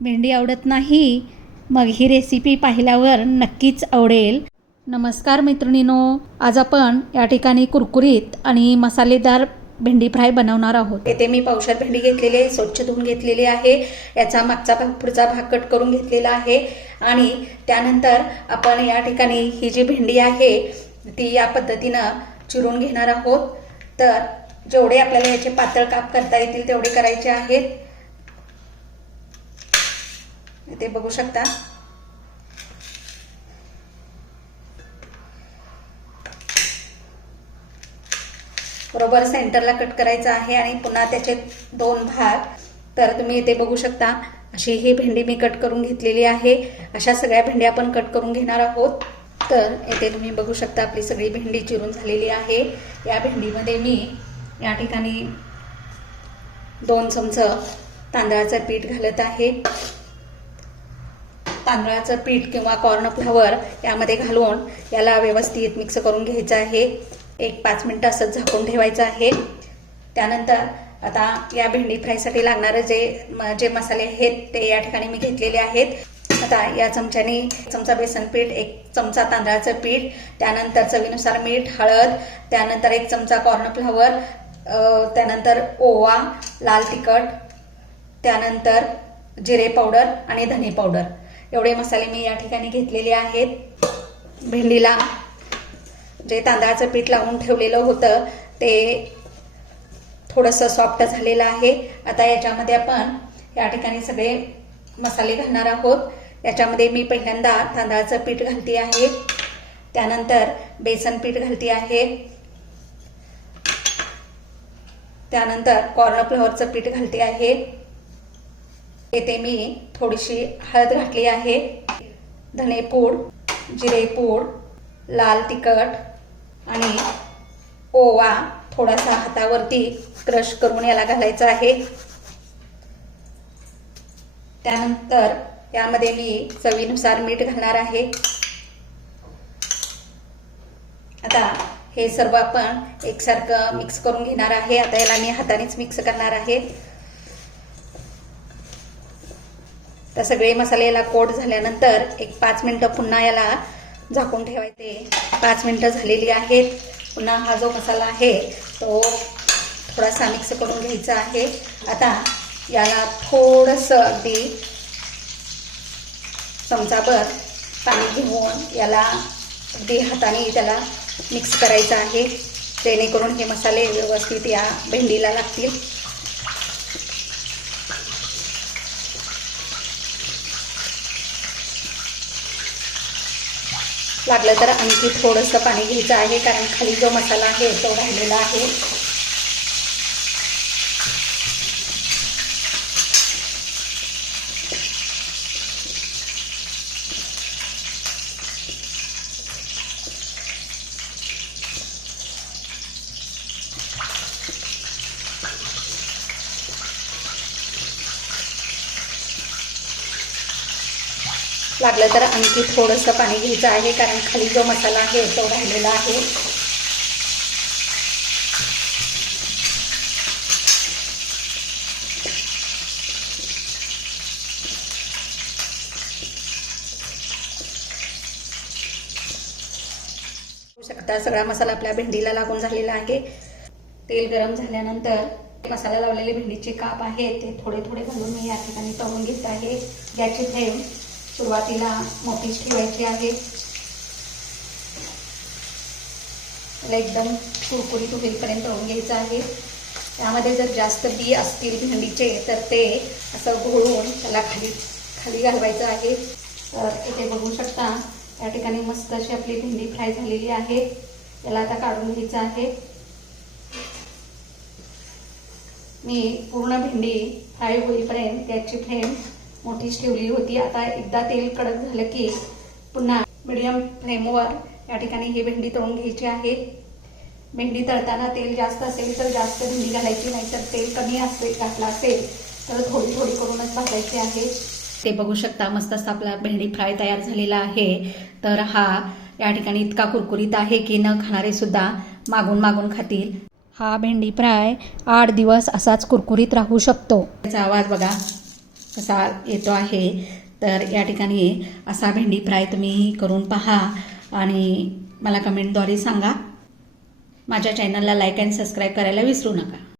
भेंडी आवडत नाही, मग ही रेसिपी पाहिल्यावर नक्कीच आवडेल. नमस्कार मैत्रिणींनो, आज आपण या ठिकाणी कुरकुरीत आणि मसालेदार भेंडी फ्राय बनवणार आहोत. येथे मी पावशेर भेंडी घेतलेली आहे, स्वच्छ धुवून घेतलेली आहे. याचा मागचा भाग पुढचा भाग कट करून घेतलेला आहे आणि त्यानंतर आपण या ठिकाणी ही जी भेंडी आहे ती या पद्धतीनं चिरून घेणार आहोत. तर जेवढे आपल्याला याचे पातळ काप करता येतील तेवढे करायचे आहेत. इथे बघू शकता. बरोबर सेंटरला कट करायचा आहे आणि पुन्हा त्याचे दोन भाग. तर तुम्ही इथे बघू शकता, अशी ही भेंडी मी कट करून घेतलेली आहे. अशा सगळ्या भेंड्या आपण कट करून घेणार आहोत. तर इथे तुम्ही बघू शकता आपली सगळी भेंडी चिरून झालेली आहे. या भेंडीमध्ये मी या ठिकाणी 2 चमच तांदळाचं पीठ घालत आहे. तांदळाचं पीठ किंवा कॉर्न फ्लॉवर यामध्ये घालून याला व्यवस्थित मिक्स करून घ्यायचं आहे. 1-5 मिनिटं असंच झाकून ठेवायचं आहे. त्यानंतर आता या भेंडी फ्रायसाठी लागणारे जे मसाले आहेत ते या ठिकाणी मी घेतलेले आहेत. आता या चमच्याने 1 चमचा बेसन पीठ, 1 चमचा तांदळाचं पीठ, त्यानंतर चवीनुसार मीठ, हळद, त्यानंतर 1 चमचा कॉर्न फ्लॉवर, त्यानंतर ओवा, लाल तिखट, त्यानंतर जिरे पावडर आणि धने पावडर एवढे मसाले मी या ठिकाणी घेतलेले आहेत. भेंडीला जे तांदळाचं पीठ लावून ठेवलेलं होतं ते थोडंसं सॉफ्ट झालेलं आहे. आता याच्यामध्ये आपण या ठिकाणी सगळे मसाले घालणार आहोत. याच्यामध्ये मी पहिल्यांदा तांदळाचं पीठ घालते आहे, त्यानंतर बेसन पीठ घालते आहे, त्यानंतर कॉर्न फ्लॉवरचं पीठ घालते आहे. येथे मी थोडीशी हळद घातली आहे, धनेपूड, जिरेपूड, लाल तिखट आणि ओवा थोडासा हातावरती क्रश करून याला घालायचा आहे. त्यानंतर यामध्ये मी चवीनुसार मीठ घालणार आहे. आता हे सर्व आपण एकसारखं मिक्स करून घेणार आहे. आता याला मी हातानेच मिक्स करणार आहे. तर सगळे मसाले याला कोट झाल्यानंतर 1-5 मिनिटं पुन्हा याला झाकून ठेवायचे. 5 मिनिटं झालेली आहेत. पुन्हा हा जो मसाला आहे तो थोडासा मिक्स करून घ्यायचा आहे. आता याला थोडंसं अगदी चमचाभर पाणी घेऊन याला अगदी हाताने त्याला मिक्स करायचं आहे, जेणेकरून हे मसाले व्यवस्थित या भेंडीला लागतील. लागलं तर आणखी थोडंसं पाणी घ्यायचं आहे, कारण खाली जो मसाला आहे तो राहिलेला आहे. लागलं तर आणखी थोडंसं पाणी घ्यायचं आहे, कारण खाली जो मसाला आहे तो राहिलेला आहे. बघू शकता सगळा मसाला आपल्या भेंडीला लागून झालेला आहे. तेल गरम झाल्यानंतर मसाला लावलेले भेंडीचे काप आहेत ते थोडे थोडे घालून मी या ठिकाणी तळून घेत आहे. गॅसची फ्लेम सुरुवातीला मोठीच ठेवायची आहे. एकदम कुरकुरीत होईपर्यंत तळून घ्यायचं आहे. त्यामध्ये जर जास्त बी असतील भेंडीचे तर ते असं घोळून त्याला खाली घालवायचं आहे. तर इथे बघू शकता या ठिकाणी मस्त अशी आपली भेंडी फ्राय झालेली आहे. याला आता काढून घ्यायचं आहे. मी पूर्ण भेंडी फ्राय होईपर्यंत त्याची फ्लेम मोठीच ठेवली होती. आता एकदा तेल कडक झालं की पुन्हा मीडियम फ्लेमवर या ठिकाणी ही भेंडी तळून घ्यायची आहे. भेंडी तळताना तेल जास्त असेल तर जास्त भेंडी घालायची, नाहीतर तेल कमी घातलं असेल तर थोडी थोडी करूनच भाजायची आहे. ते बघू शकता मस्त असा आपला भेंडी फ्राय तयार झालेला आहे. तर हा या ठिकाणी इतका कुरकुरीत आहे की न खाणारे सुद्धा मागून मागून खातील. हा भेंडी फ्राय 8 दिवस असाच कुरकुरीत राहू शकतो. त्याचा आवाज बघा. कसा येतो आहे. तर या ठिकाणी असा भेंडी फ्राय तुम्ही करून पहा आणि मला कमेंटद्वारे सांगा. माझ्या चॅनलला लाईक अँड सबस्क्राईब करायला विसरू नका.